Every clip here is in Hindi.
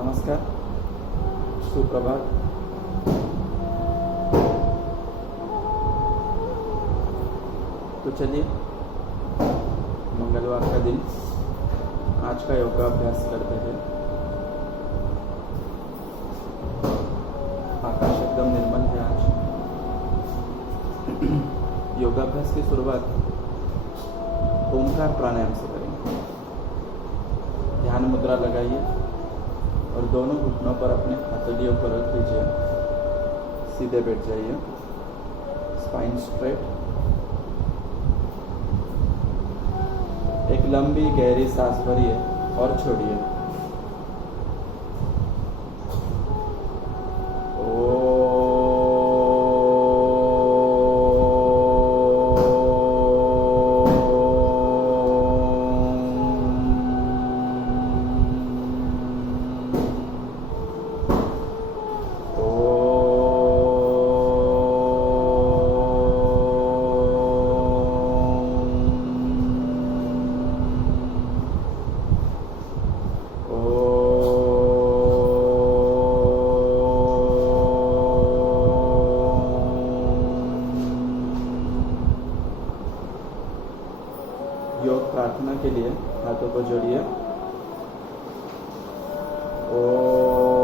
नमस्कार, सुप्रभात। तो चलिए, मंगलवार का दिन, आज का योगाभ्यास करते हैं। आकाश एकदम निर्मल है आज। योगाभ्यास की शुरुआत ओमकार प्राणायाम से करेंगे। ध्यान मुद्रा लगाइए और दोनों घुटनों पर अपने हथेलियों पर रख दीजिए। सीधे बैठ जाइए, स्पाइन स्ट्रेट। एक लंबी गहरी सांस भरिए और छोड़िए। योग प्रार्थना के लिए हाथों को जोड़िए। ओम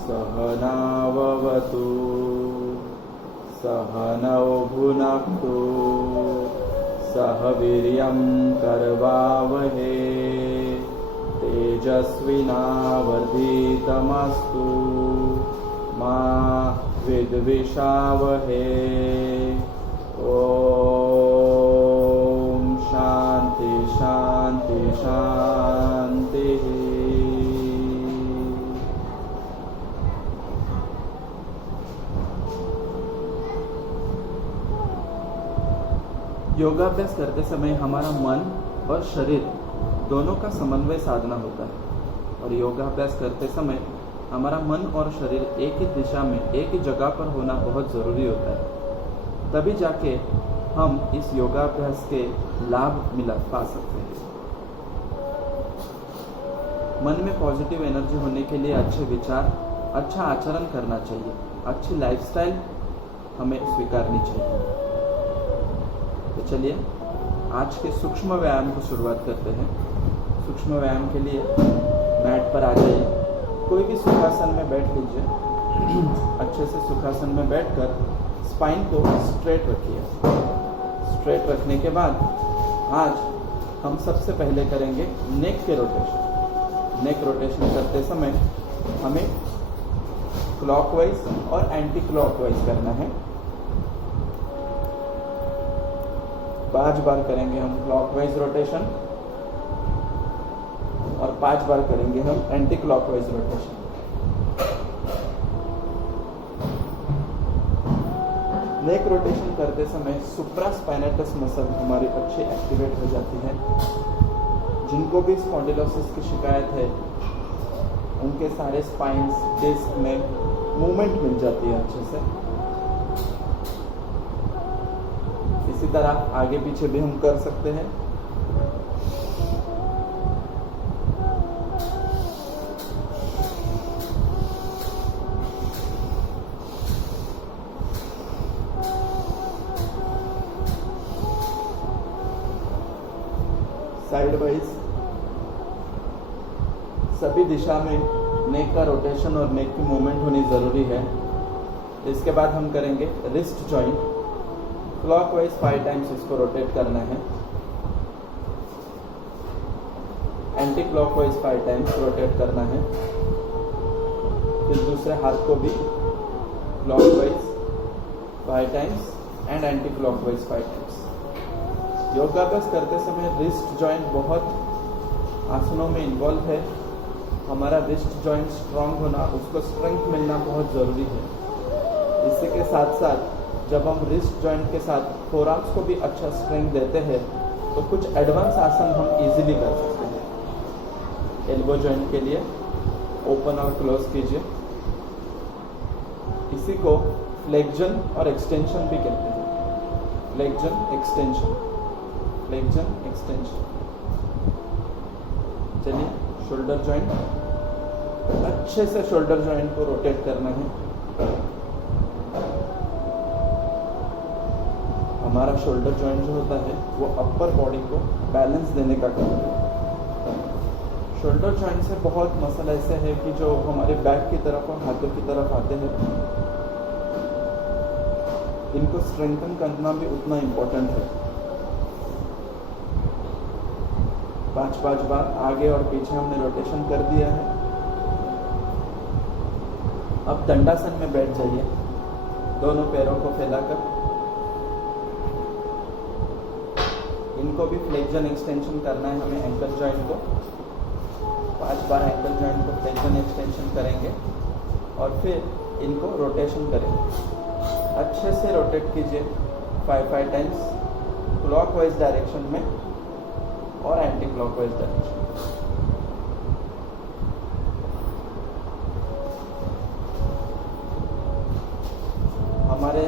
सहनाववतु सहनौ भुनक्तु सह वीर्यं करवावहे तेजस्विनावधीतमस्तु मा विद्विषावहे। ओम शांति शांति शांति। योगाभ्यास करते समय हमारा मन और शरीर दोनों का समन्वय साधना होता है, और योगाभ्यास करते समय हमारा मन और शरीर एक ही दिशा में, एक ही जगह पर होना बहुत जरूरी होता है। तभी जाके हम इस योगाभ्यास के लाभ पा सकते हैं। मन में पॉजिटिव एनर्जी होने के लिए अच्छे विचार, अच्छा आचरण करना चाहिए, अच्छी लाइफस्टाइल हमें स्वीकारनी चाहिए। तो चलिए, आज के सूक्ष्म व्यायाम को शुरुआत करते हैं। सूक्ष्म व्यायाम के लिए मैट पर आ जाइए, कोई भी सुखासन में बैठ लीजिए। अच्छे से सुखासन में बैठकर स्पाइन को स्ट्रेट रखिए। स्ट्रेट रखने के बाद आज हम सबसे पहले करेंगे नेक के रोटेशन। नेक रोटेशन करते समय हमें क्लॉकवाइज और एंटी क्लॉकवाइज करना है। 5 बार करेंगे हम क्लॉकवाइज रोटेशन और 5 बार करेंगे हम anti clockwise rotation. Neck rotation करते समय सुप्रास्पाइनेटस मसल हमारी अच्छी एक्टिवेट हो जाती है। जिनको भी स्पॉन्डिलोसिस की शिकायत है, उनके सारे स्पाइन्स, डिस्क में मूवमेंट मिल जाती है अच्छे से। इसी तरह आगे पीछे भी हम कर सकते हैं। साइड वाइज सभी दिशा में नेक का रोटेशन और नेक की मूवमेंट होनी जरूरी है। इसके बाद हम करेंगे रिस्ट जॉइंट। क्लॉकवाइज 5 टाइम्स इसको रोटेट करना है। एंटी क्लॉकवाइज 5 टाइम्स रोटेट करना है। फिर दूसरे हाथ को भी clockwise 5 times and anti clockwise 5 times. योगाभ्यास करते समय रिस्ट जॉइंट बहुत आसनों में इन्वॉल्व है। हमारा रिस्ट जॉइंट स्ट्रांग होना, उसको स्ट्रेंथ मिलना बहुत ज़रूरी है। इसी के साथ साथ जब हम रिस्ट जॉइंट के साथ फोरआर्म्स को भी अच्छा स्ट्रेंथ देते हैं तो कुछ एडवांस आसन हम इजीली कर सकते हैं। एल्बो जॉइंट के लिए ओपन और क्लोज कीजिए। इसी को फ्लेक्जन और एक्सटेंशन भी कहते हैं। Flexion extension, flexion extension. चलिए, शोल्डर जॉइंट, अच्छे से शोल्डर जॉइंट को रोटेट करना है। हमारा शोल्डर जॉइंट जो होता है वो अपर बॉडी को बैलेंस देने का काम है। शोल्डर जॉइंट से बहुत मसल ऐसे है कि जो हमारे बैक की तरफ और हाथों की तरफ आते हैं, इनको स्ट्रेंथन करना भी उतना इम्पोर्टेंट है। 5-5 बार आगे और पीछे हमने रोटेशन कर दिया है। अब दंडासन में बैठ जाइए, दोनों पैरों को फैलाकर। इनको भी फ्लेक्शन एक्सटेंशन करना है हमें, एंकल जॉइंट को 5 बार एंकल जॉइंट को फ्लेक्शन एक्सटेंशन करेंगे और फिर इनको रोटेशन करेंगे। अच्छे से रोटेट कीजिए 5 टाइम्स, क्लॉकवाइज डायरेक्शन में और एंटी क्लॉकवाइज डायरेक्शन। हमारे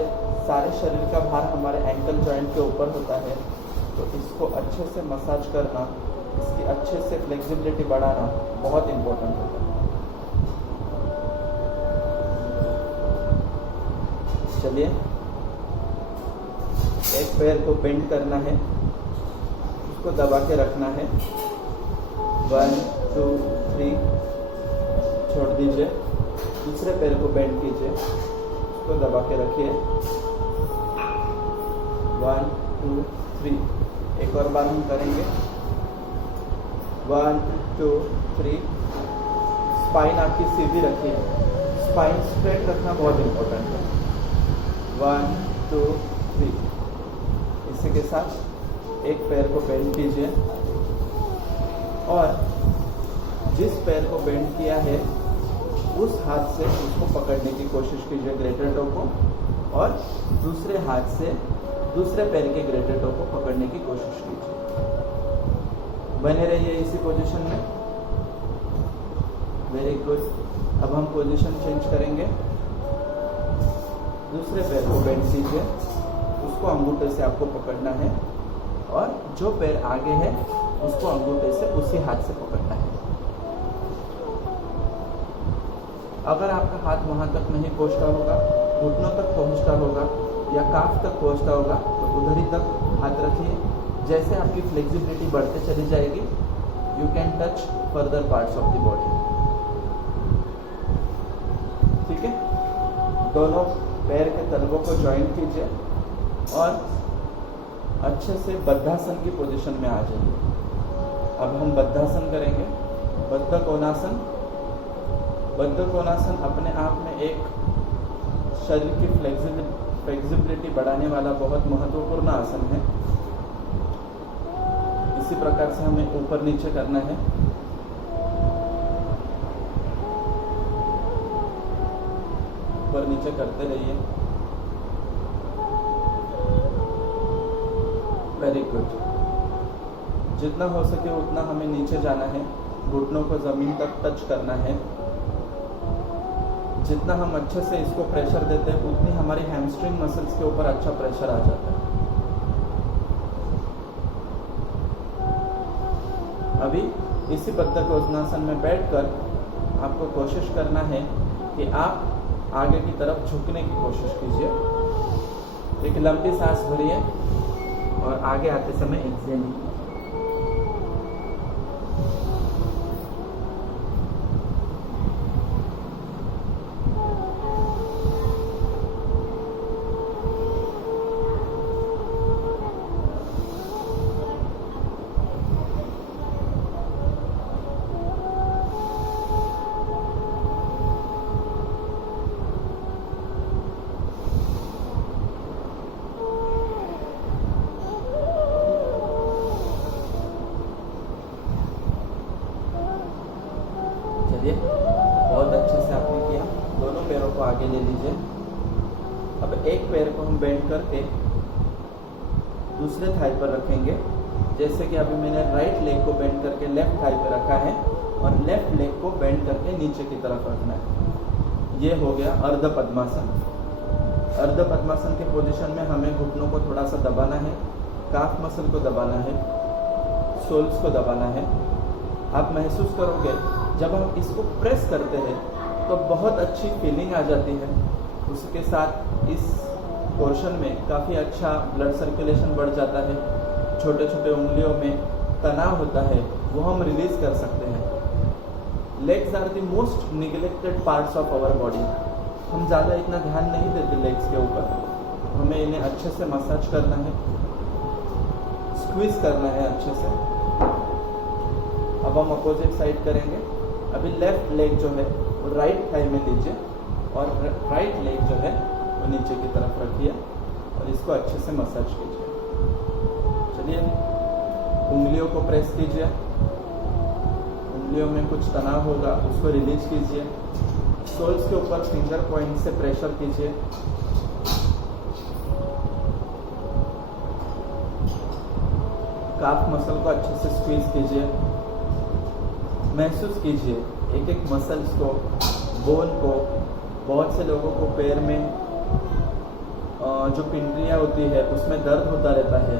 सारे शरीर का भार हमारे एंकल जॉइंट के ऊपर होता है, तो इसको अच्छे से मसाज करना, इसकी अच्छे से फ्लेक्सिबिलिटी बढ़ाना बहुत इम्पोर्टेंट होता है। चलिए, एक पैर को बेंड करना है, उसको दबा के रखना है। 1 2 3, छोड़ दीजिए। दूसरे पैर को बेंड कीजिए, उसको दबा के रखिए। 1 2 3, एक और बार हम करेंगे। 1 2 3। स्पाइन आपकी सीधी रखिए, स्पाइन स्ट्रेट रखना बहुत इम्पोर्टेंट है। 1 2 3। इसी के साथ एक पैर को बेंड कीजिए और जिस पैर को बेंड किया है उस हाथ से उसको पकड़ने की कोशिश कीजिए, ग्रेटर टो को, और दूसरे हाथ से दूसरे पैर के ग्रेटर टो को पकड़ने की कोशिश कीजिए। बने रहिए इसी पोजीशन में। Very good. अब हम पोजीशन चेंज करेंगे। दूसरे पैर को बेंड कीजिए, उसको अंगूठे से आपको पकड़ना है और जो पैर आगे है उसको अंगूठे से उसी हाथ से पकड़ना है। अगर आपका हाथ वहां तक नहीं पहुंचता होगा, घुटनों तक पहुंचता होगा या काफ तक पहुंचता होगा, तो उधर ही तक हाथ रखिए। जैसे आपकी फ्लेक्सिबिलिटी बढ़ते चली जाएगी, you can touch further parts of the body. ठीक है, दोनों पैर के तलवों को ज्वाइन कीजिए और अच्छे से बद्धासन की पोजीशन में आ जाइए। अब हम बद्धासन करेंगे, बद्ध कोणासन। बद्ध कोणासन अपने आप में एक शरीर की फ्लेक्सिबिलिटी बढ़ाने वाला बहुत महत्वपूर्ण आसन है। इसी प्रकार से हमें ऊपर नीचे करना है। ऊपर नीचे करते रहिए। Very good. जितना हो सके उतना हमें नीचे जाना है, घुटनों को जमीन तक टच करना है। जितना हम अच्छे से इसको प्रेशर देते हैं उतनी हमारी हैमस्ट्रिंग मसल्स के ऊपर अच्छा प्रेशर आ जाता है। अभी इसी बद्धकोणासन में बैठकर आपको कोशिश करना है कि आप आगे की तरफ झुकने की कोशिश कीजिए। एक लंबी सांस भरिए और आगे आते समय एक्सेल। बहुत अच्छे से आपने किया। दोनों पैरों को आगे ले लीजिए। अब एक पैर को हम बेंड करके दूसरे थाई पर रखेंगे। जैसे कि अभी मैंने राइट लेग को बेंड करके लेफ्ट थाई पर रखा है और लेफ्ट लेग को बेंड करके नीचे की तरफ रखना है। ये हो गया अर्ध पद्मासन। अर्ध पद्मासन के पोजीशन में हमें घुटनों को थोड़ा सा दबाना है, काफ मसल को दबाना है, सोल्स को दबाना है। आप महसूस करोगे जब आप इसको प्रेस करते हैं तो बहुत अच्छी फीलिंग आ जाती है। उसके साथ इस पोर्शन में काफ़ी अच्छा ब्लड सर्कुलेशन बढ़ जाता है। छोटे छोटे उंगलियों में तनाव होता है वो हम रिलीज कर सकते हैं। Legs are the most neglected parts of our body. हम ज़्यादा इतना ध्यान नहीं देते लेग्स के ऊपर। हमें इन्हें अच्छे से मसाज करना है, स्क्वीज करना है अच्छे से। अब हम अपोजिट साइड करेंगे। अभी लेफ्ट लेग जो है वो राइट थाई में लीजिए और राइट लेग जो है वो नीचे की तरफ रखिए और इसको अच्छे से मसाज कीजिए। चलिए, उंगलियों को प्रेस कीजिए। उंगलियों में कुछ तनाव होगा उसको रिलीज कीजिए। सोल्स के ऊपर फिंगर पॉइंट से प्रेशर कीजिए। काफ मसल को अच्छे से स्क्वीज कीजिए। महसूस कीजिए एक एक मसल्स को, बोन को। बहुत से लोगों को पैर में जो पिंडलियाँ होती है उसमें दर्द होता रहता है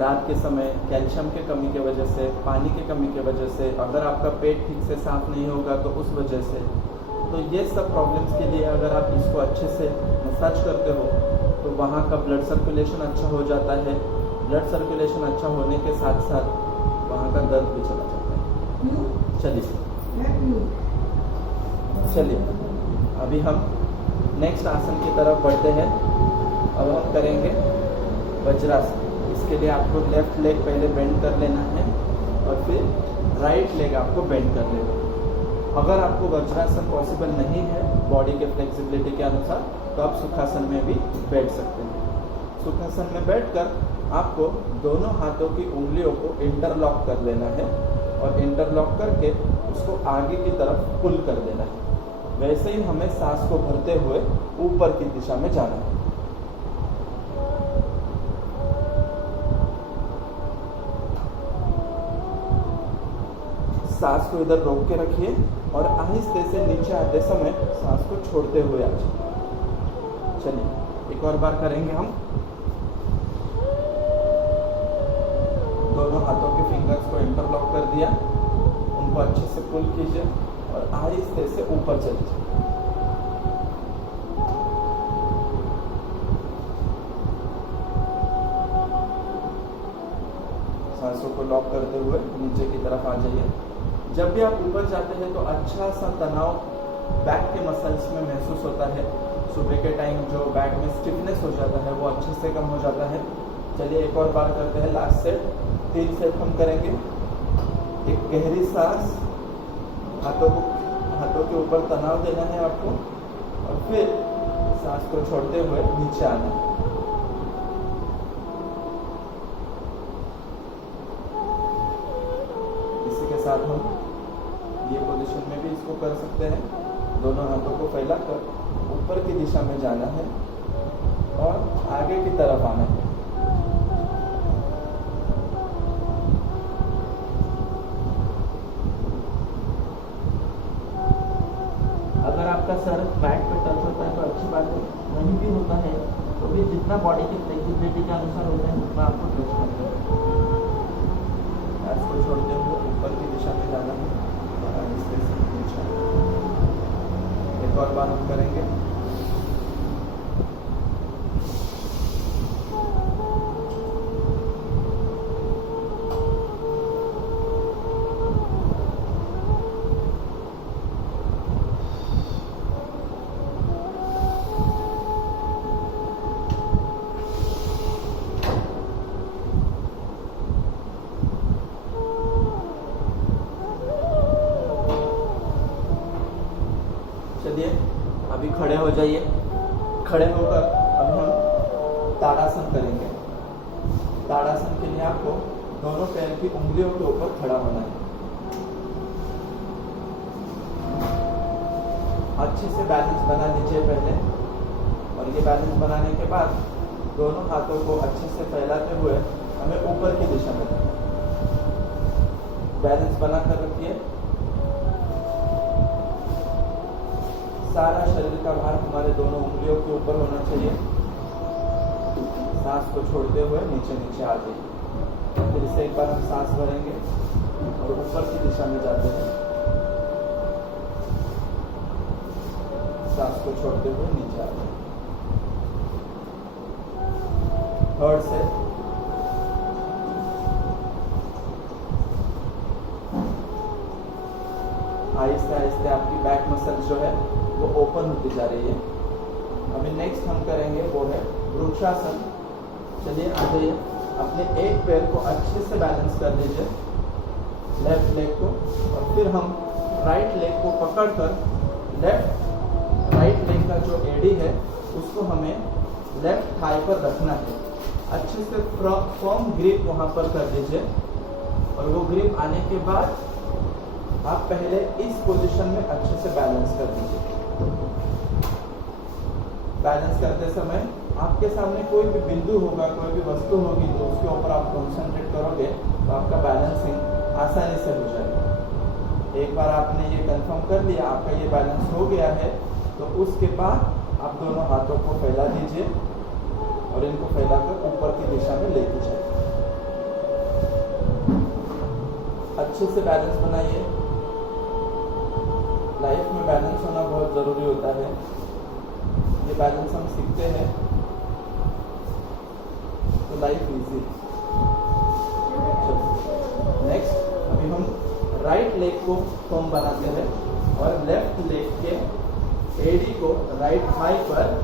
रात के समय, कैल्शियम के कमी के वजह से, पानी की कमी के वजह से, अगर आपका पेट ठीक से साफ नहीं होगा तो उस वजह से। तो ये सब प्रॉब्लम्स के लिए अगर आप इसको अच्छे से मसाज करते हो तो वहाँ का ब्लड सर्कुलेशन अच्छा हो जाता है। ब्लड सर्कुलेशन अच्छा होने के साथ साथ वहाँ का दर्द भी चला जाता है। चलिए अभी हम नेक्स्ट आसन की तरफ बढ़ते हैं। अब हम करेंगे वज्रासन। इसके लिए आपको लेफ्ट लेग पहले बेंड कर लेना है और फिर राइट लेग आपको बेंड कर लेना है। अगर आपको वज्रासन पॉसिबल नहीं है बॉडी के फ्लेक्सिबिलिटी के अनुसार तो आप सुखासन में भी बैठ सकते हैं। सुखासन में बैठकर आपको दोनों हाथों की उंगलियों को इंटरलॉक कर लेना है और इंटरलॉक करके उसको आगे की तरफ पुल कर देना है। वैसे ही हमें सांस को भरते हुए ऊपर की दिशा में जाना है। सांस को इधर रोक के रखिए और आहिस्ते से नीचे आते समय सांस को छोड़ते हुए आ जाइए। चलिए एक और बार करेंगे हम। दोनों हाथों के फिंगर्स को इंटरलॉक कर दिया, उनको अच्छे से पुल कीजिए और आहिस्ते से ऊपर चलिए। सांसों को लॉक करते हुए नीचे की तरफ आ जाइए। जब भी आप ऊपर जाते हैं तो अच्छा सा तनाव बैक के मसल्स में महसूस होता है। सुबह के टाइम जो बैक में स्टिफनेस हो जाता है वो अच्छे से कम हो जाता है। चलिए एक और बार करते हैं। लास्ट सेट 3 सेट हम करेंगे। एक गहरी सांस, हाथों के ऊपर तनाव देना है आपको और फिर सांस को छोड़ते हुए नीचे आना है। इसी के साथ हम ये पोजीशन में भी इसको कर सकते हैं। दोनों हाथों को फैलाकर ऊपर की दिशा में जाना है और आगे की तरफ आना है। अगर आपका सर बैक पे टच होता है तो अच्छी बात है, नहीं भी होता है तो भी जितना बॉडी की फ्लेक्सिबिलिटी के अनुसार होता है उतना आपको टच करना है। इसको छोड़ते हुए ऊपर की दिशा में जाना है और आहिस्ते से नीचे आना है। एक और बार हम करेंगे। चलिए अभी खड़े हो जाइए। खड़े होकर अभी हम ताड़ासन करेंगे। ताड़ासन के लिए आपको दोनों पैर की उंगलियों के ऊपर खड़ा होना है। अच्छे से बैलेंस बना लीजिए पहले और ये बैलेंस बनाने के बाद दोनों हाथों को अच्छे से फैलाते हुए हमें ऊपर की दिशा में बैलेंस बना कर रखिए। सारा शरीर का भार हमारे दोनों उंगलियों के ऊपर होना चाहिए। सांस को छोड़ते हुए नीचे नीचे आ जाइए। फिर से एक बार हम सांस भरेंगे। और ऊपर की दिशा में जाते हैं, सांस को छोड़ते हुए नीचे आते हैं। थर्ड से आहिस्ते आहिस्ते आपकी बैक मसल्स जो है वो ओपन होती जा रही है। अभी नेक्स्ट हम करेंगे वो है वृक्षासन। चलिए आ जाइए, अपने एक पैर को अच्छे से बैलेंस कर लीजिए, लेफ्ट लेग को, और फिर हम राइट लेग को पकड़कर राइट लेग का जो एडी है उसको हमें लेफ्ट थाई पर रखना है। अच्छे से फर्म ग्रिप वहां पर कर दीजिए, और वो ग्रिप आने के बाद आप पहले इस पोजीशन में अच्छे से बैलेंस कर दीजिए। बैलेंस करते समय आपके सामने कोई भी बिंदु होगा, कोई भी वस्तु होगी तो उसके ऊपर आप कॉन्सेंट्रेट करोगे तो आपका बैलेंसिंग आसानी से हो जाएगा। एक बार आपने ये कंफर्म कर लिया, आपका ये बैलेंस हो गया है, तो उसके बाद आप दोनों हाथों को फैला दीजिए और इनको फैलाकर ऊपर की दिशा में लेके जाइए। अच्छे से बैलेंस बनाइए। लाइफ में बैलेंस होना बहुत ज़रूरी होता है। ये बैलेंस हम सीखते हैं तो लाइफ इजी। नेक्स्ट अभी हम राइट लेग को फर्म बनाते हैं और लेफ्ट लेग के एडी को राइट थाई पर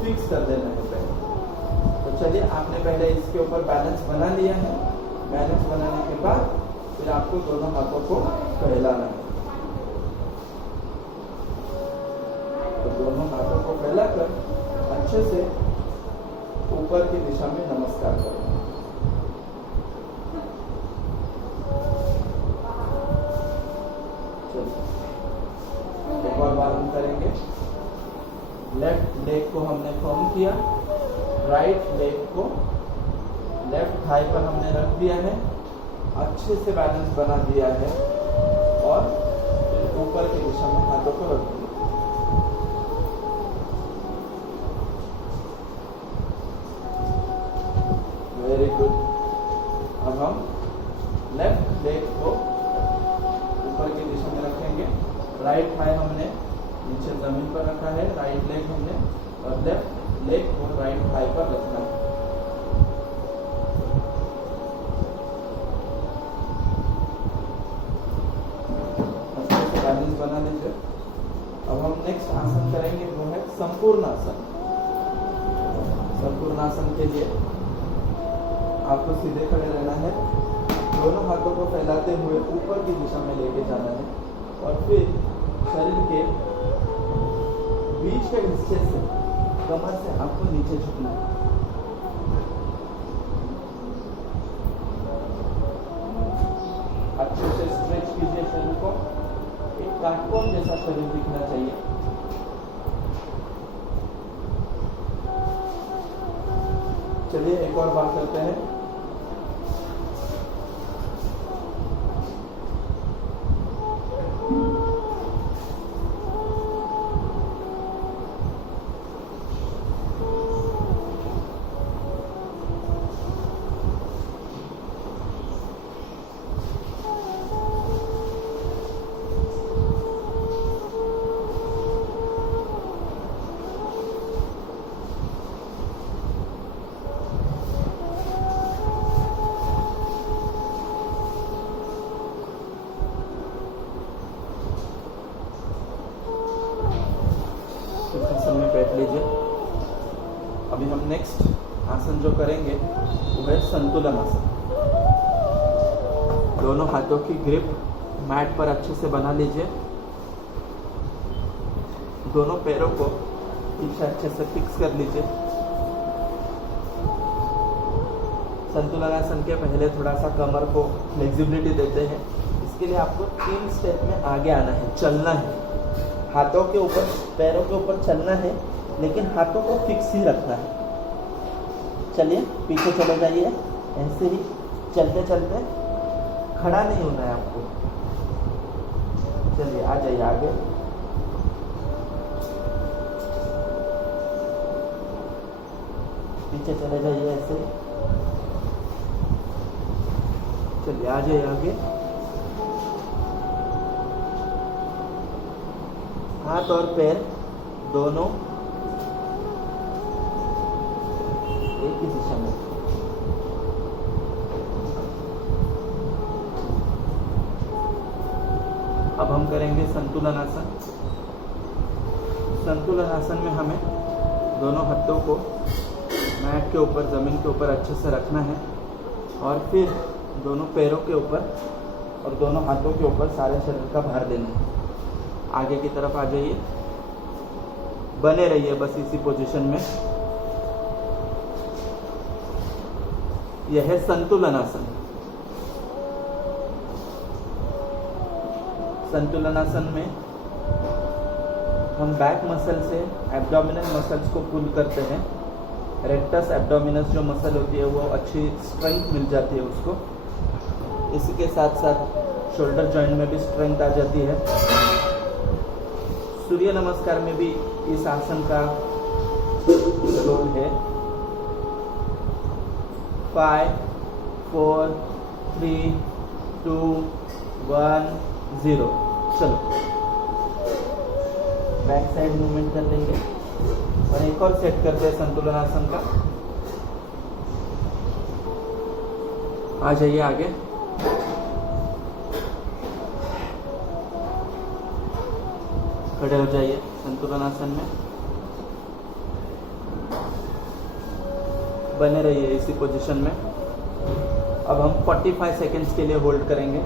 फिक्स कर देना है पहले। तो चलिए, आपने पहले इसके ऊपर बैलेंस बना लिया है। बैलेंस बनाने के बाद फिर आपको दोनों हाथों को फैलाना है। तो दोनों हाथों को फैलाकर अच्छे से ऊपर की दिशा में नमस्कार करें। एक और बार हम करेंगे। लेफ्ट लेग को हमने फर्म किया, राइट लेग को लेफ्ट थाई पर हमने रख दिया है, अच्छे से बैलेंस बना दिया है, और फिर ऊपर की दिशा में हाथों को रख दिया। Very good. अब हम लेफ्ट लेग को ऊपर की दिशा में रखेंगे। राइट थाई हमने नीचे जमीन पर रखा है, राइट लेग हमने, और लेफ्ट लेग को राइट थाई पर रखना है। बैलेंस बना लीजिए। अब हम नेक्स्ट आसन करेंगे वो है संपूर्ण आसन। संपूर्ण आसन के लिए आपको सीधे खड़े रहना है, दोनों हाथों को फैलाते हुए ऊपर की दिशा में लेके जाना है, और फिर शरीर के बीच के हिस्से से कमर से आपको नीचे झुकना है। अच्छे से स्ट्रेच कीजिए शरीर को, एक काटकोन जैसा शरीर दिखना चाहिए। चलिए एक और बार करते हैं। बैठ लीजिए। अभी हम नेक्स्ट आसन जो करेंगे वो है संतुलन आसन। दोनों हाथों की ग्रिप मैट पर अच्छे से बना लीजिए। दोनों पैरों को पीछे अच्छे से फिक्स कर लीजिए। संतुलन आसन के पहले थोड़ा सा कमर को फ्लेक्सिबिलिटी देते हैं। इसके लिए आपको 3 स्टेप में आगे आना है, चलना है। हाथों के ऊपर, पैरों के ऊपर चलना है, लेकिन हाथों को फिक्स ही रखना है। चलिए पीछे चले जाइए, ऐसे ही चलते चलते, खड़ा नहीं होना है आपको। चलिए आ जाइए आगे। पीछे चले जाइए ऐसे। चलिए आ जाइए आगे। हाथ और पैर दोनों एक ही दिशा में। अब हम करेंगे संतुलन आसन। संतुलन आसन में हमें दोनों हाथों को मैट के ऊपर, ज़मीन के ऊपर अच्छे से रखना है और फिर दोनों पैरों के ऊपर और दोनों हाथों के ऊपर सारे शरीर का भार देना है। आगे की तरफ आ जाइए, बने रहिए बस इसी पोजीशन में। यह है संतुलन आसन। संतुलन आसन में हम बैक मसल से एब्डोमिनल मसल्स को पुल करते हैं। रेक्टस एब्डोमिनस जो मसल होती है वो अच्छी स्ट्रेंथ मिल जाती है उसको। इसी के साथ साथ शोल्डर जॉइंट में भी स्ट्रेंथ आ जाती है। सूर्य नमस्कार में भी इस आसन का रोल है। 5 4 3 2 1 0। चलो बैक साइड मूवमेंट कर लेंगे और एक और सेट करते हैं संतुलन आसन का। आ जाइए आगे। खड़े हो जाइए संतुलन आसन में, बने रहिए इसी पोजीशन में। अब हम 45 सेकेंड्स के लिए होल्ड करेंगे।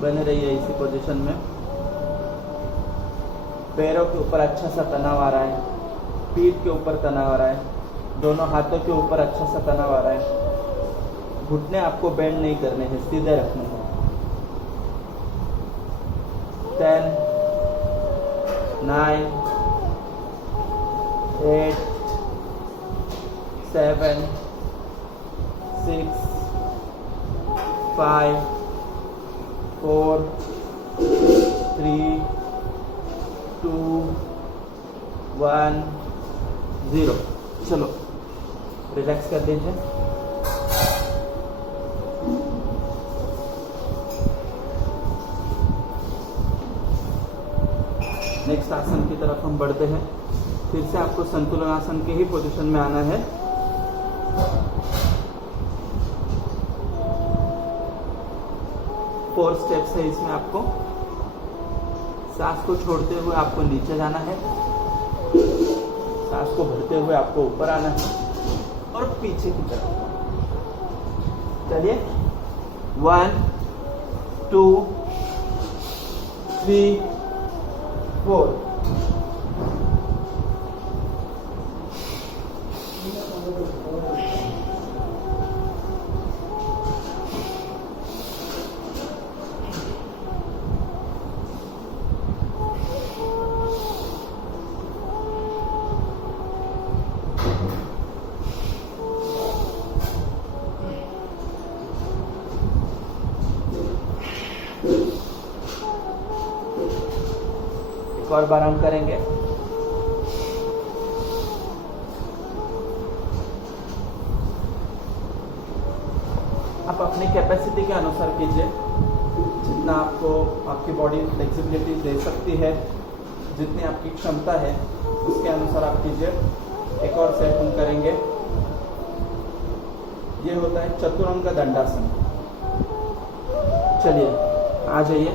बने रहिए इसी पोजीशन में। पैरों के ऊपर अच्छा सा तनाव आ रहा है, पीठ के ऊपर तनाव आ रहा है, दोनों हाथों के ऊपर अच्छा सा तनाव आ रहा है। घुटने आपको बेंड नहीं करने हैं, सीधे रखने हैं। 10 9 8 7 6 5 4 3 2 1 0। चलो रिलैक्स कर लीजिए। नेक्स्ट आसन की तरफ हम बढ़ते हैं। फिर से आपको संतुलन आसन के ही पोजीशन में आना है। फोर स्टेप्स है इसमें। आपको सांस को छोड़ते हुए आपको नीचे जाना है, सांस को भरते हुए आपको ऊपर आना है और पीछे की तरफ। चलिए 1 2 3 4। एक और बार हम करेंगे। आप अपनी कैपेसिटी के अनुसार कीजिए, जितना आपको आपकी बॉडी फ्लेक्सिबिलिटी दे सकती है, जितनी आपकी क्षमता है उसके अनुसार आप कीजिए। एक और सेट हम करेंगे। ये होता है चतुरंग दंडासन। चलिए आ जाइए।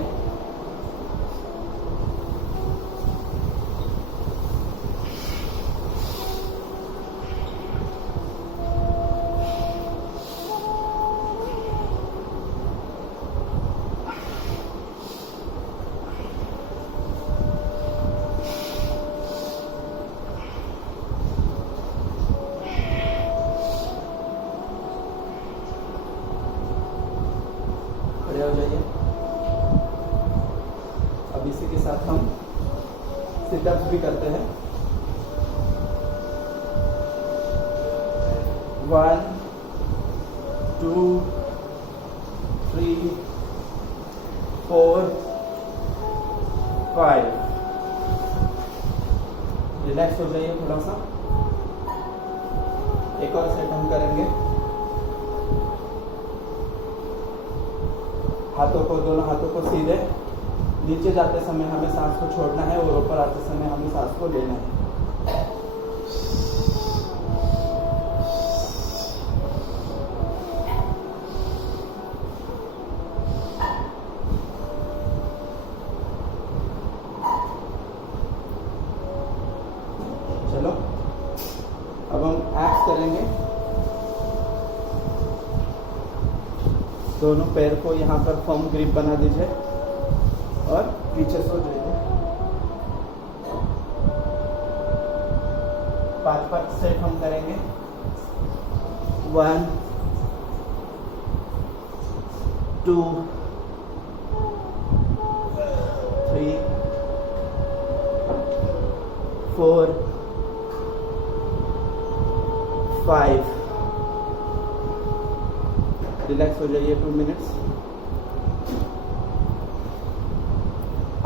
खड़े हो जाइए। अब इसी के साथ हम सिटअप्स भी करते हैं। 1 2 3 4 5। रिलैक्स हो जाइए थोड़ा सा। एक और सेट हम करेंगे। हाथों को, दोनों हाथों को सीधे नीचे जाते समय हमें सांस को छोड़ना है और ऊपर आते समय हमें सांस को लेना है। चलो अब हम एब्स करेंगे। दोनों पैर को यहाँ पर फर्म ग्रिप बना दीजिए और पीछे सो जाइए। 5 सेट हम करेंगे। 1 2 3 4 5। रिलैक्स हो जाइए 2 मिनट्स।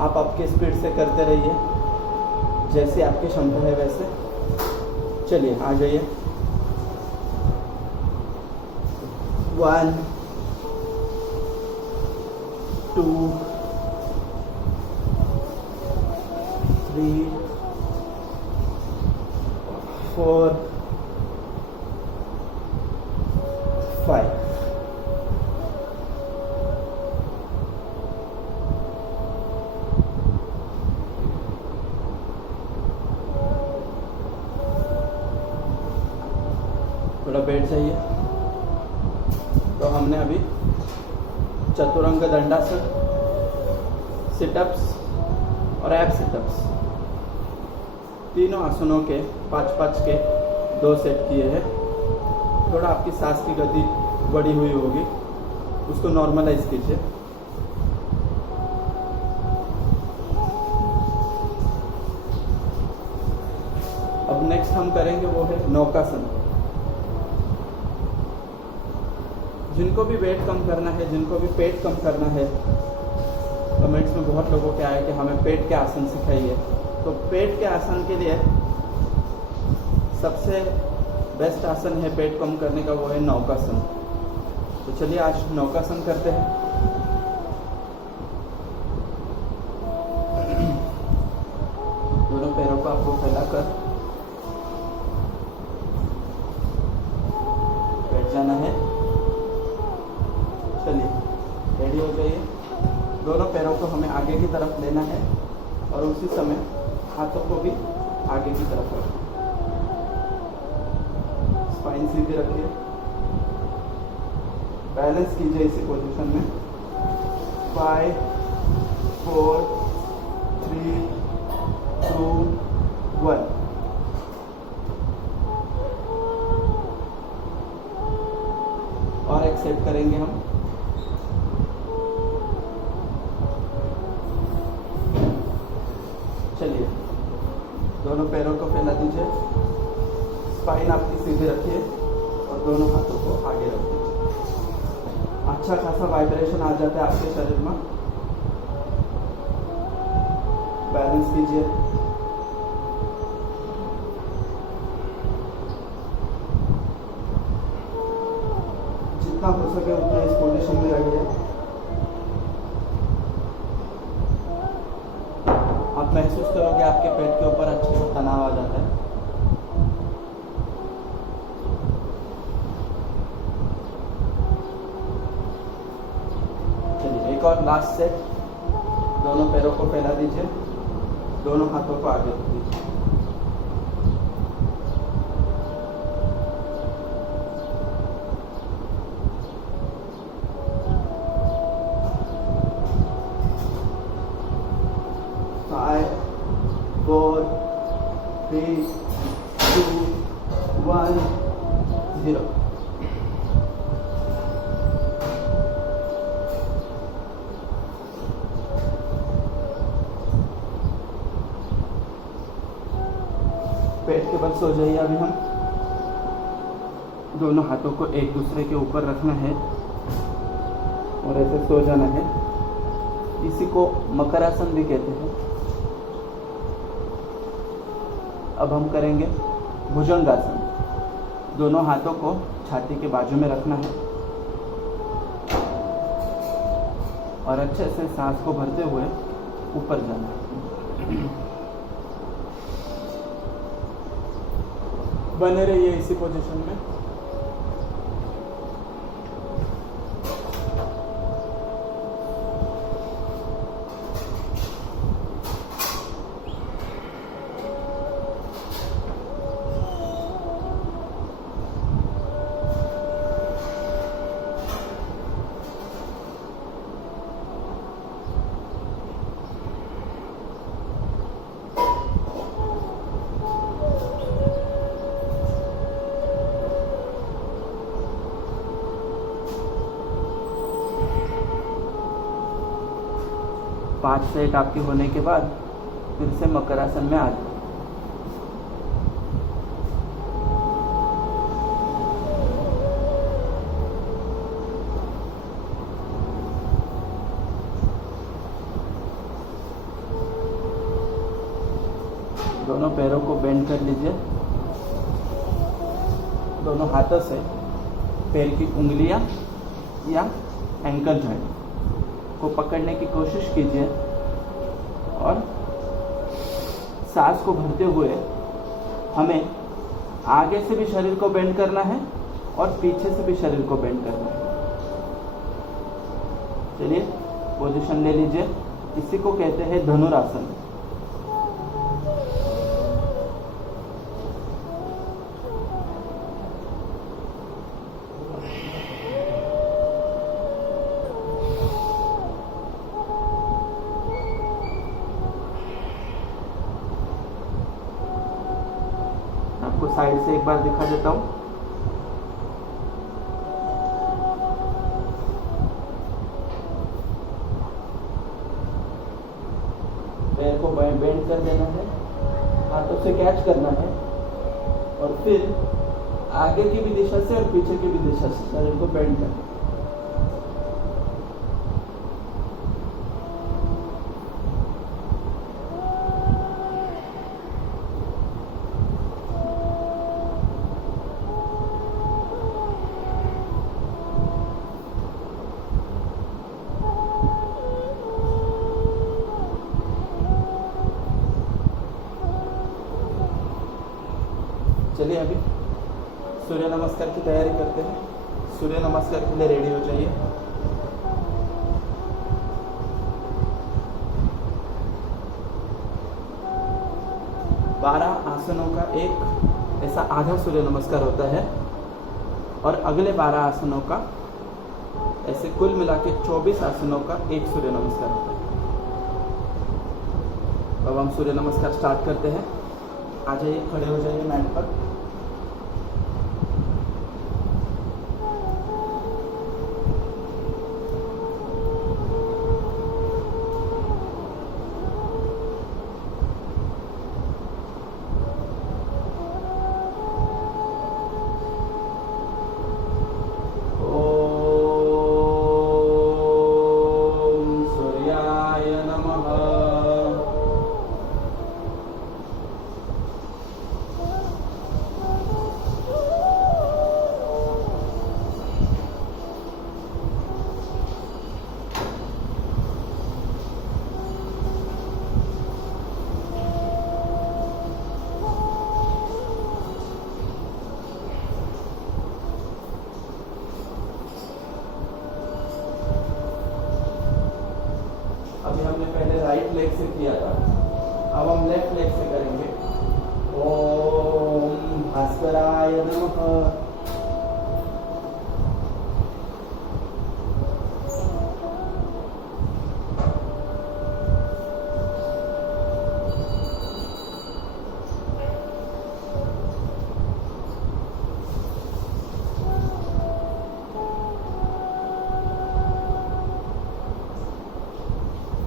आप आपके स्पीड से करते रहिए, जैसे आपकी क्षमता है वैसे। चलिए आ जाइए। 1 2 3 4 5। थोड़ा बैठ जाइए। तो हमने अभी चतुरंग दंडासन, सिटअप्स और एब सिटअप्स तीनों आसनों के 5-5 के 2 सेट किए हैं। थोड़ा आपकी सांस की गति बढ़ी हुई होगी, उसको नॉर्मलाइज कीजिए। अब नेक्स्ट हम करेंगे वो है नौकासन। जिनको भी वेट कम करना है, जिनको भी पेट कम करना है, कमेंट्स में बहुत लोगों के आए कि हमें पेट के आसन सिखाइए। तो पेट के आसन के लिए सबसे बेस्ट आसन है पेट कम करने का, वो है नौकासन। तो चलिए आज नौकासन करते हैं। दोनों पैरों को आपको फैलाकर बैठ जाना है। चलिए रेडी हो जाइए। दोनों पैरों को हमें आगे की तरफ लेना है और उसी समय हाथों को भी आगे की तरफ रखना। स्पाइन सीधी रखिए, बैलेंस कीजिए इसी पोजीशन में। 5 4 3 2 1। और एक्सेप्ट करेंगे हम। चलिए दोनों पैरों को फैला दीजिए, स्पाइन आपकी सीधे रखिए और दोनों हाथों को आगे रख दीजिए। अच्छा खासा वाइब्रेशन आ जाता है आपके शरीर में। बैलेंस कीजिए। जितना हो सके उतना इस पोजीशन में रहिए। आप महसूस करोगे आपके पेट के ऊपर अच्छे से तनाव आ जाता है। चलिए एक और लास्ट सेट। दोनों पैरों को फैला दीजिए, दोनों हाथों को आगे रख दीजिए। Five, 4 3 2 1 0। पेट के बल सो जाइए। अभी हम दोनों हाथों को एक दूसरे के ऊपर रखना है और ऐसे सो जाना है। इसी को मकरासन भी कहते हैं। अब हम करेंगे भुजंगासन। दोनों हाथों को छाती के बाजू में रखना है और अच्छे से सांस को भरते हुए ऊपर जाना है। बने रहिए इसी पोजीशन में। पाँच सेट आपके होने के बाद फिर से मकरासन में आ जाओ। दोनों पैरों को बेंड कर लीजिए। दोनों हाथों से पैर की उंगलियां या एंकल जॉइंट को पकड़ने की कोशिश कीजिए और सांस को भरते हुए हमें आगे से भी शरीर को बेंड करना है और पीछे से भी शरीर को बेंड करना है। चलिए पोजीशन ले लीजिए। इसी को कहते हैं धनुरासन। आपको साइड से एक बार दिखा देता हूं। पैर को बेंड कर देना है, हाथों से कैच करना है और फिर आगे की भी दिशा से और पीछे की भी दिशा से शरीर को बेंड करना है। चलिए अभी सूर्य नमस्कार की तैयारी करते हैं। सूर्य नमस्कार के लिए रेडी हो जाइए। बारह आसनों का एक ऐसा आधा सूर्य नमस्कार होता है और अगले 12 आसनों का ऐसे कुल मिला के 24 आसनों का एक सूर्य नमस्कार होता है। अब हम सूर्य नमस्कार स्टार्ट करते हैं। आ जाइए, खड़े हो जाइए मैट पर। अभी हमने पहले राइट लेग से किया था, अब हम लेफ्ट लेग से करेंगे। ओम भास्कराय नमः।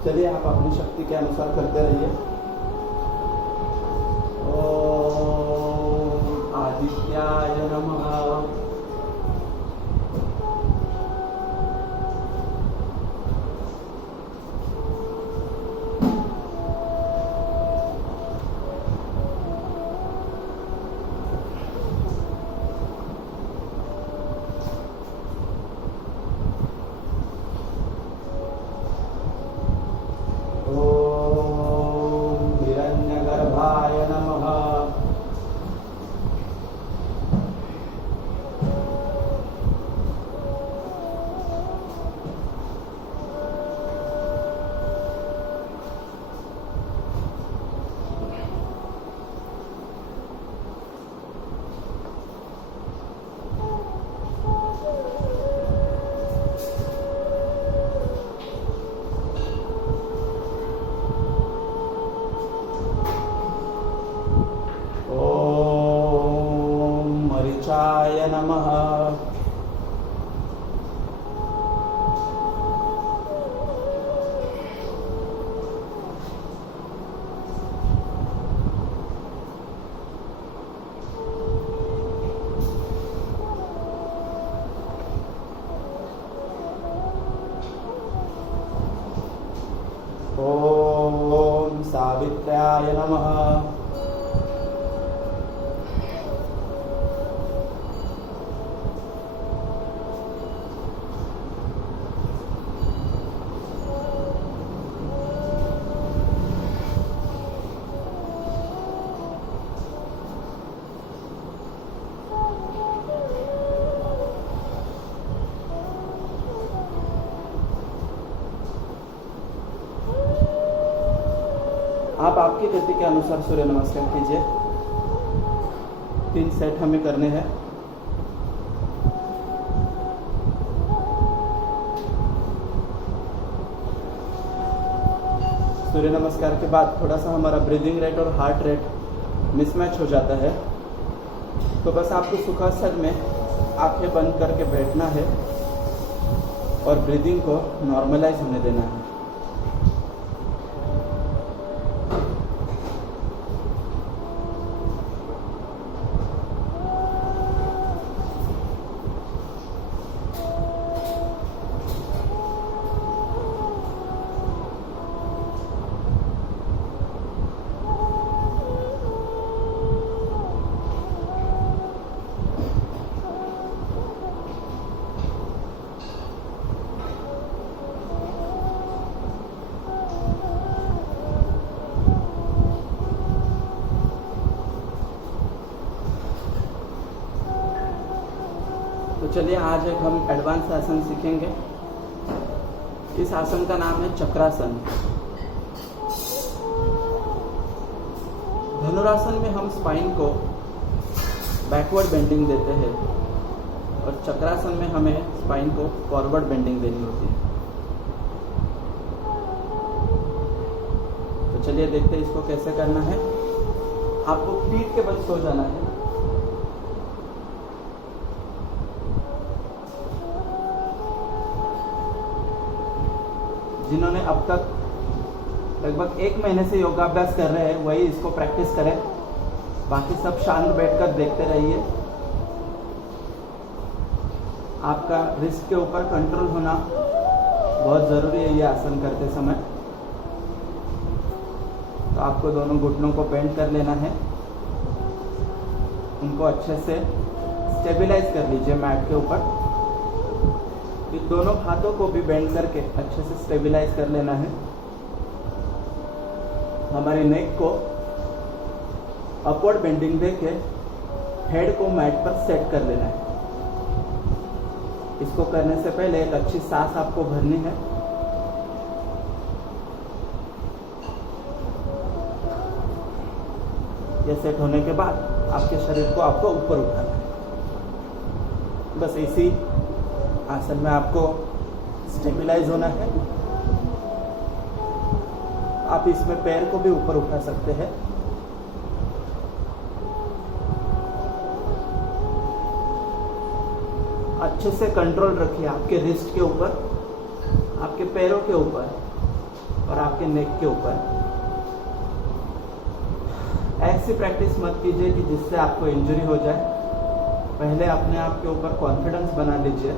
चलिए आप अपनी शक्ति के अनुसार करते रहिए। ओम आदित्याय नमः। Oh सावित्र्याय नमः। आप आपकी गति के अनुसार सूर्य नमस्कार कीजिए। 3 सेट हमें करने हैं। सूर्य नमस्कार के बाद थोड़ा सा हमारा ब्रीदिंग रेट और हार्ट रेट मिसमैच हो जाता है, तो बस आपको सुखासन में आंखें बंद करके बैठना है और ब्रीदिंग को नॉर्मलाइज होने देना है। तो चलिए आज एक हम एडवांस आसन सीखेंगे। इस आसन का नाम है चक्रासन। धनुरासन में हम स्पाइन को बैकवर्ड बेंडिंग देते हैं और चक्रासन में हमें स्पाइन को फॉरवर्ड बेंडिंग देनी होती है। तो चलिए देखते हैं इसको कैसे करना है। आपको पीठ के बल सो जाना है। जिन्होंने अब तक लगभग 1 महीने से योगाभ्यास कर रहे हैं वही इसको प्रैक्टिस करें। बाकी सब शांत बैठकर देखते रहिए। आपका रिस्ट के ऊपर कंट्रोल होना बहुत ज़रूरी है ये आसन करते समय। तो आपको दोनों घुटनों को बेंड कर लेना है। उनको अच्छे से स्टेबलाइज कर लीजिए मैट के ऊपर। फिर दोनों हाथों को भी बेंड करके अच्छे से स्टेबलाइज कर लेना है। हमारी नेक को अपवर्ड बेंडिंग देके हेड को मैट पर सेट कर लेना है। इसको करने से पहले एक अच्छी सांस आपको भरनी है। यह सेट होने के बाद आपके शरीर को आपको ऊपर उठाना है। बस इसी आसन में आपको स्टेबलाइज होना है। आप इसमें पैर को भी ऊपर उठा सकते हैं। अच्छे से कंट्रोल रखिए आपके रिस्ट के ऊपर, आपके पैरों के ऊपर और आपके नेक के ऊपर। ऐसी प्रैक्टिस मत कीजिए कि जिससे आपको इंजरी हो जाए। पहले अपने आप के ऊपर कॉन्फिडेंस बना लीजिए।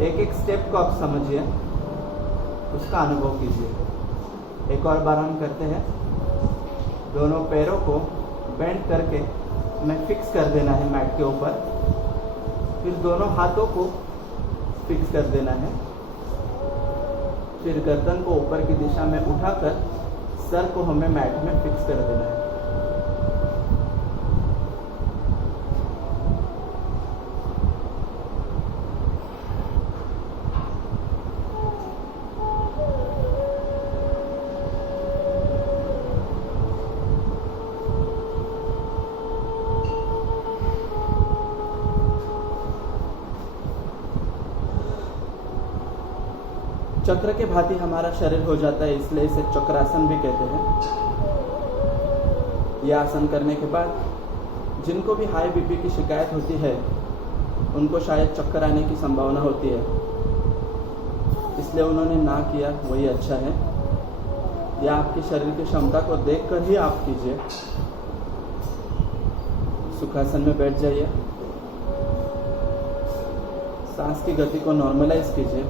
एक एक स्टेप को आप समझिए, उसका अनुभव कीजिए। एक और बार हम करते हैं। दोनों पैरों को बेंड करके हमें फिक्स कर देना है मैट के ऊपर। फिर दोनों हाथों को फिक्स कर देना है। फिर गर्दन को ऊपर की दिशा में उठाकर सर को हमें मैट में फिक्स कर देना है। चक्र के भांति हमारा शरीर हो जाता है, इसलिए इसे चक्रासन भी कहते हैं। यह आसन करने के बाद जिनको भी हाई बीपी की शिकायत होती है उनको शायद चक्कर आने की संभावना होती है, इसलिए उन्होंने ना किया वही अच्छा है। या आपके शरीर की क्षमता को देखकर ही आप कीजिए। सुखासन में बैठ जाइए। सांस की गति को नॉर्मलाइज कीजिए।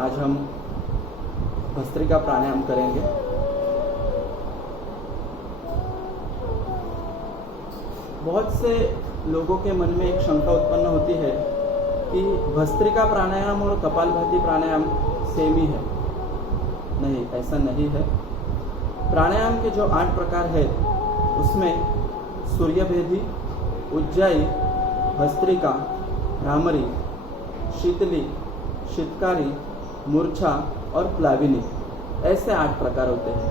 आज हम भस्त्रिका प्राणायाम करेंगे। बहुत से लोगों के मन में एक शंका उत्पन्न होती है कि भस्त्रिका प्राणायाम और कपालभाति प्राणायाम सेम ही है। नहीं, ऐसा नहीं है। प्राणायाम के जो 8 प्रकार है उसमें सूर्यभेदी, उज्जाई, भस्त्रिका, भ्रामरी, शीतली, शीतकारी, मूर्छा और प्लाविनी, ऐसे 8 प्रकार होते हैं।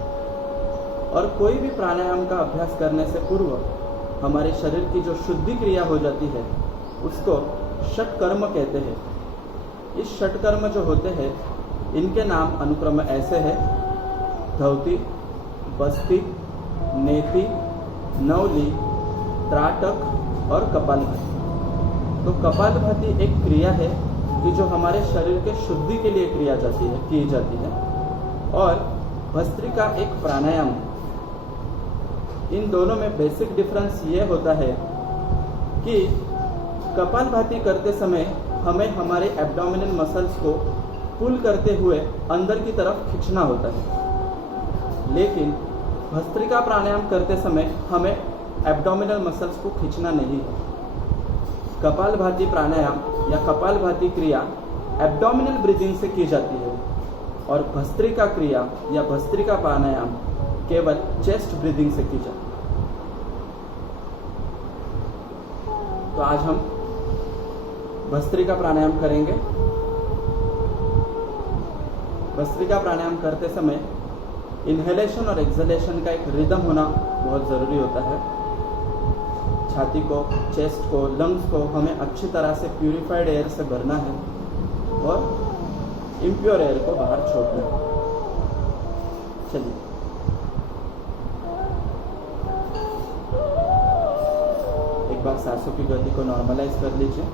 और कोई भी प्राणायाम का अभ्यास करने से पूर्व हमारे शरीर की जो शुद्धि क्रिया हो जाती है उसको षटकर्म कहते हैं। इस षटकर्म जो होते हैं इनके नाम अनुक्रम ऐसे हैं: धौती, बस्ती, नेति, नवली, त्राटक और कपालभाति। तो कपालभाति एक क्रिया है कि जो हमारे शरीर के शुद्धि के लिए की जाती है और भस्त्रिका एक प्राणायाम है। इन दोनों में बेसिक डिफरेंस ये होता है कि कपालभाति करते समय हमें हमारे एब्डोमिनल मसल्स को पुल करते हुए अंदर की तरफ खींचना होता है, लेकिन भस्त्रिका प्राणायाम करते समय हमें एब्डोमिनल मसल्स को खींचना नहीं है। कपालभाति प्राणायाम या कपालभाति क्रिया एब्डोमिनल ब्रीदिंग से की जाती है और भस्त्रिका क्रिया या भस्त्रिका प्राणायाम केवल चेस्ट ब्रीदिंग से की जाती है। तो आज हम भस्त्रिका प्राणायाम करेंगे। भस्त्रिका प्राणायाम करते समय इनहेलेशन और एक्सहेलेशन का एक रिदम होना बहुत ज़रूरी होता है। छाती को, चेस्ट को, लंग्स को हमें अच्छी तरह से प्यूरिफाइड एयर से भरना है और इम्प्योर एयर को बाहर छोड़ना है। चलिए, एक बार सांसों की गति को नॉर्मलाइज कर लीजिए।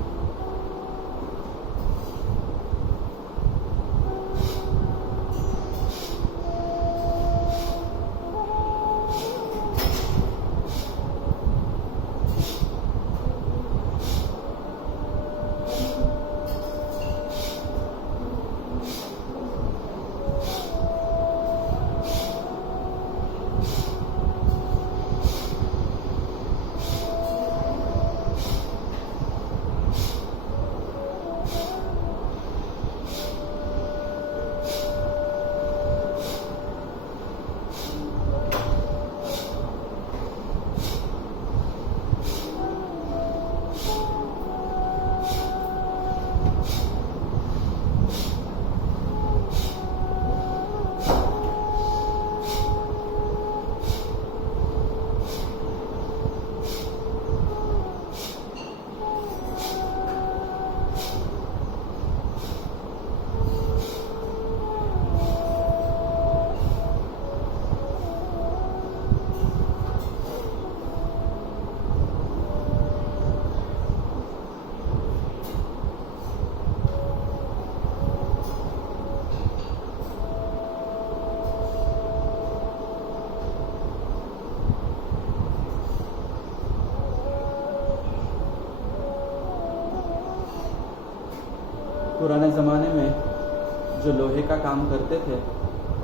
पुराने ज़माने में जो लोहे का काम करते थे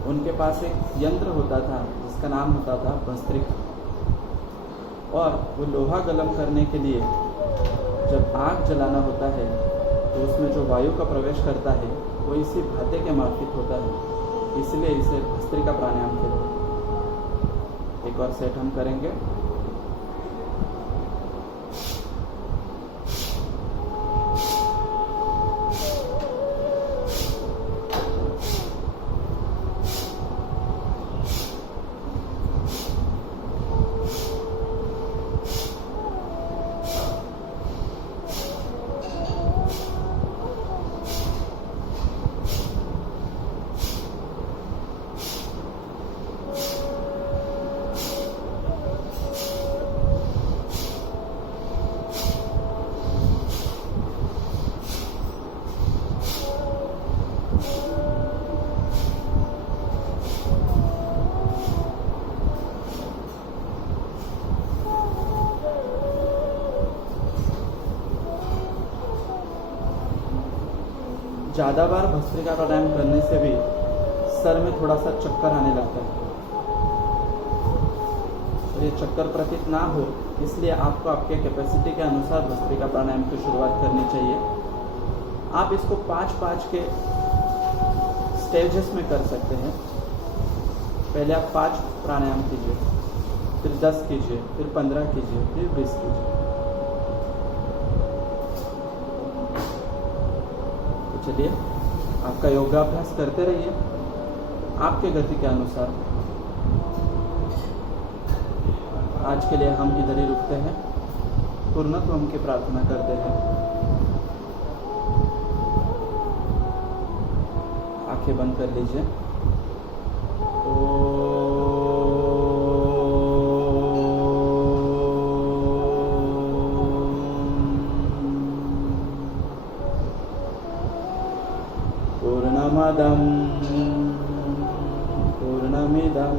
उनके पास एक यंत्र होता था जिसका नाम होता था भस्त्रिका। और वो लोहा गरम करने के लिए जब आग जलाना होता है तो उसमें जो वायु का प्रवेश करता है वो इसी भाते के माफिक होता है, इसलिए इसे भस्त्रिका प्राणायाम कहते हैं। एक और सेट हम करेंगे। ज़्यादा बार भस्त्रिका प्राणायाम करने से भी सर में थोड़ा सा चक्कर आने लगता है। तो ये चक्कर प्रतीत ना हो, इसलिए आपको आपके कैपेसिटी के अनुसार भस्त्रिका प्राणायाम की शुरुआत करनी चाहिए। आप इसको 5-5 के स्टेजेस में कर सकते हैं। पहले आप 5 प्राणायाम कीजिए, फिर 10 कीजिए, फिर 15 कीजिए, फिर 20 कीजिए। तो चलिए, आपका योगाभ्यास करते रहिए आपके गति के अनुसार। आज के लिए हम इधर ही रुकते हैं। पूर्णत्व की प्रार्थना करते हैं। आंखें बंद कर लीजिए। पूर्णमदं पूर्णमिदं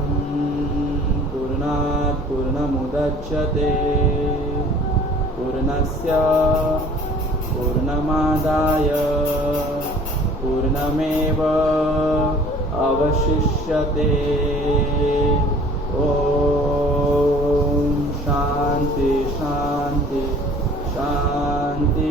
पूर्णात् पूर्णमुदच्यते पूर्णस्य पूर्णमादाय पूर्णमेव अवशिष्यते। ओम शांति शांति शांति।